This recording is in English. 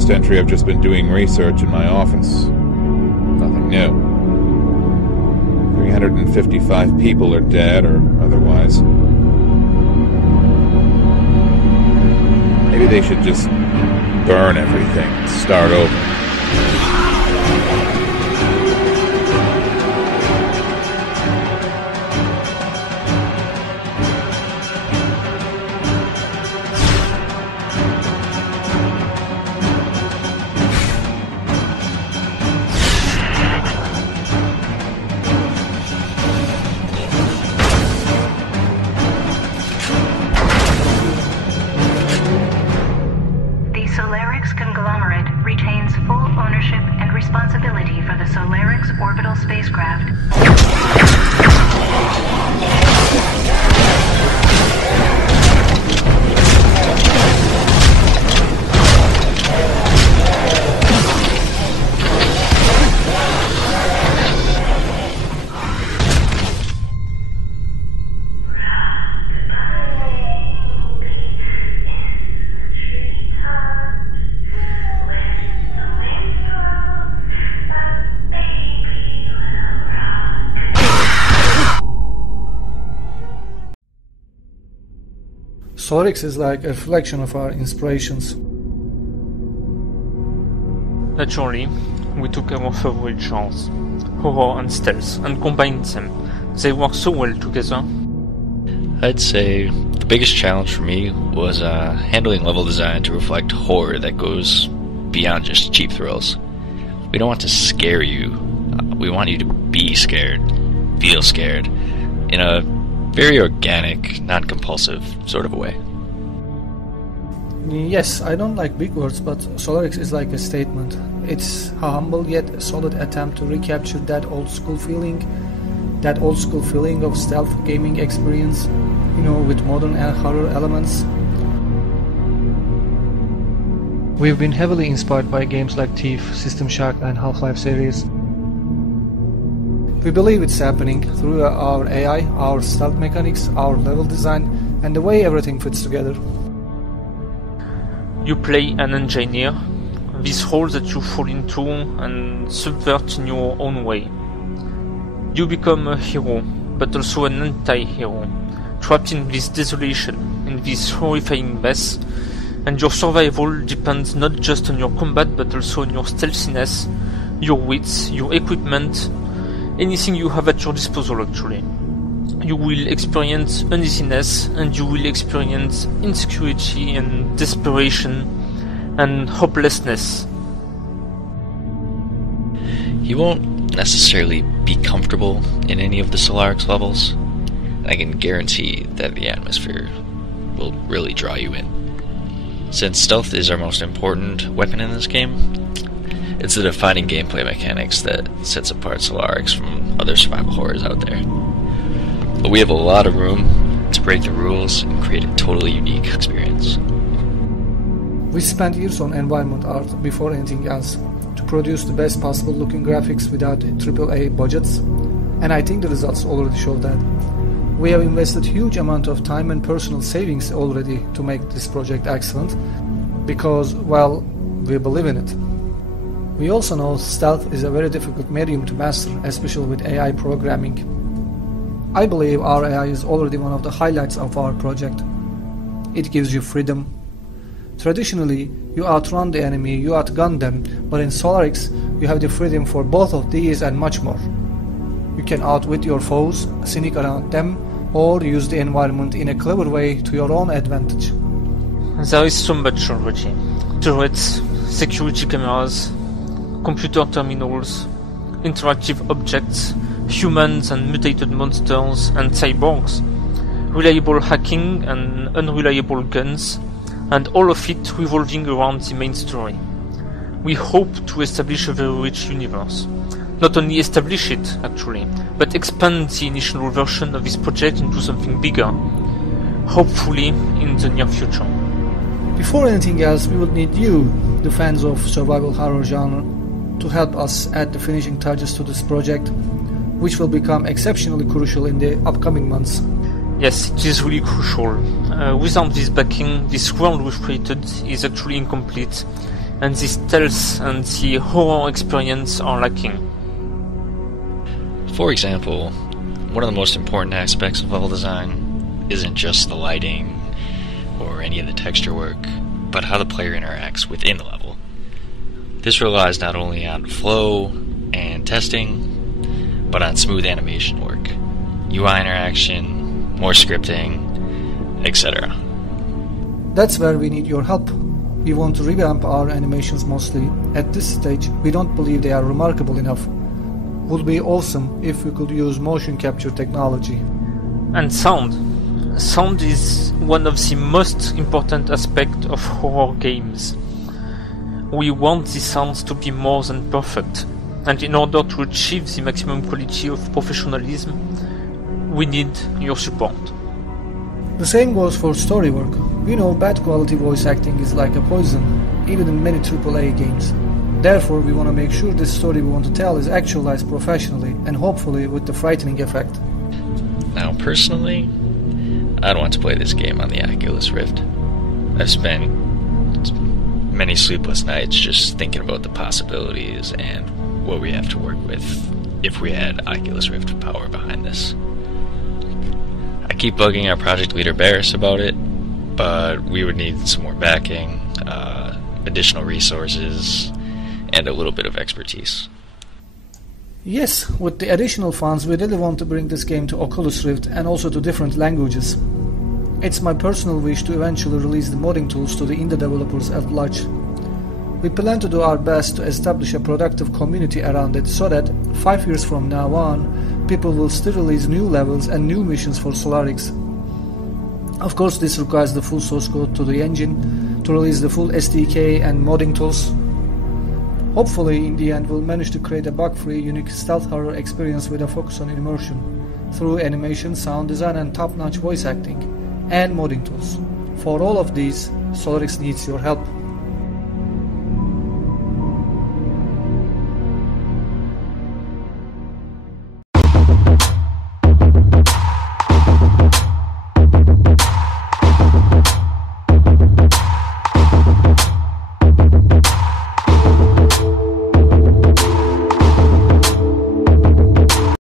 last entry, I've just been doing research in my office. Nothing new. 355 people are dead or otherwise. Maybe they should just burn everything and start over. Solarix conglomerate retains full ownership and responsibility for the Solarix orbital spacecraft. Solarix is like a reflection of our inspirations. Naturally, we took our favorite genres, horror and stealth, and combined them. They work so well together. I'd say the biggest challenge for me was handling level design to reflect horror that goes beyond just cheap thrills. We don't want to scare you, we want you to be scared, feel scared, in a very organic, non-compulsive sort of a way. Yes, I don't like big words, but Solarix is like a statement. It's a humble yet solid attempt to recapture that old school feeling of stealth gaming experience, with modern horror elements. We've been heavily inspired by games like Thief, System Shock and Half-Life series. We believe it's happening through our AI, our stealth mechanics, our level design, and the way everything fits together. You play an engineer, this role that you fall into and subvert in your own way. You become a hero, but also an anti-hero, trapped in this desolation, in this horrifying mess, and your survival depends not just on your combat but also on your stealthiness, your wits, your equipment, anything you have at your disposal actually. You will experience uneasiness and you will experience insecurity and desperation and hopelessness. You won't necessarily be comfortable in any of the Solarix levels. I can guarantee that the atmosphere will really draw you in. Since stealth is our most important weapon in this game, it's the defining gameplay mechanics that sets apart Solarix from other survival horrors out there. But we have a lot of room to break the rules and create a totally unique experience. We spent years on environment art before anything else to produce the best possible looking graphics without AAA budgets, and I think the results already show that. We have invested huge amount of time and personal savings already to make this project excellent because, well, we believe in it. We also know stealth is a very difficult medium to master, especially with AI programming. I believe our AI is already one of the highlights of our project. It gives you freedom. Traditionally, you outrun the enemy, you outgun them, but in Solarix, you have the freedom for both of these and much more. You can outwit your foes, sneak around them, or use the environment in a clever way to your own advantage. There is so much already. Turrets, security cameras, computer terminals, interactive objects, humans and mutated monsters and cyborgs, reliable hacking and unreliable guns, and all of it revolving around the main story. We hope to establish a very rich universe. Not only establish it, actually, but expand the initial version of this project into something bigger, hopefully in the near future. Before anything else, we would need you, the fans of survival horror genre, to help us add the finishing touches to this project, which will become exceptionally crucial in the upcoming months. Yes, it is really crucial. Without this backing, this world we've created is actually incomplete. and the stealth and the horror experience are lacking. For example, one of the most important aspects of level design isn't just the lighting or any of the texture work, but how the player interacts within the level. This relies not only on flow and testing, but on smooth animation work, UI interaction, more scripting, etc. That's where we need your help. We want to revamp our animations mostly. At this stage, we don't believe they are remarkable enough. Would be awesome if we could use motion capture technology. And sound. Sound is one of the most important aspects of horror games. We want the sounds to be more than perfect, and in order to achieve the maximum quality of professionalism, we need your support. The same goes for story work. We know bad quality voice acting is like a poison, even in many AAA games. Therefore, we want to make sure this story we want to tell is actualized professionally and hopefully with the frightening effect. Now, personally, I don't want to play this game on the Oculus Rift. I've spent many sleepless nights just thinking about the possibilities and what we have to work with if we had Oculus Rift power behind this. I keep bugging our project leader Barris about it, but we would need some more backing, additional resources, and a little bit of expertise. Yes, with the additional funds, we really want to bring this game to Oculus Rift and also to different languages. It's my personal wish to eventually release the modding tools to the indie developers at large. We plan to do our best to establish a productive community around it so that 5 years from now on, people will still release new levels and new missions for Solarix. Of course, this requires the full source code to the engine, to release the full SDK and modding tools. Hopefully, in the end, we'll manage to create a bug-free, unique stealth horror experience with a focus on immersion, through animation, sound design, and top-notch voice acting, and modding tools. For all of these, Solarix needs your help.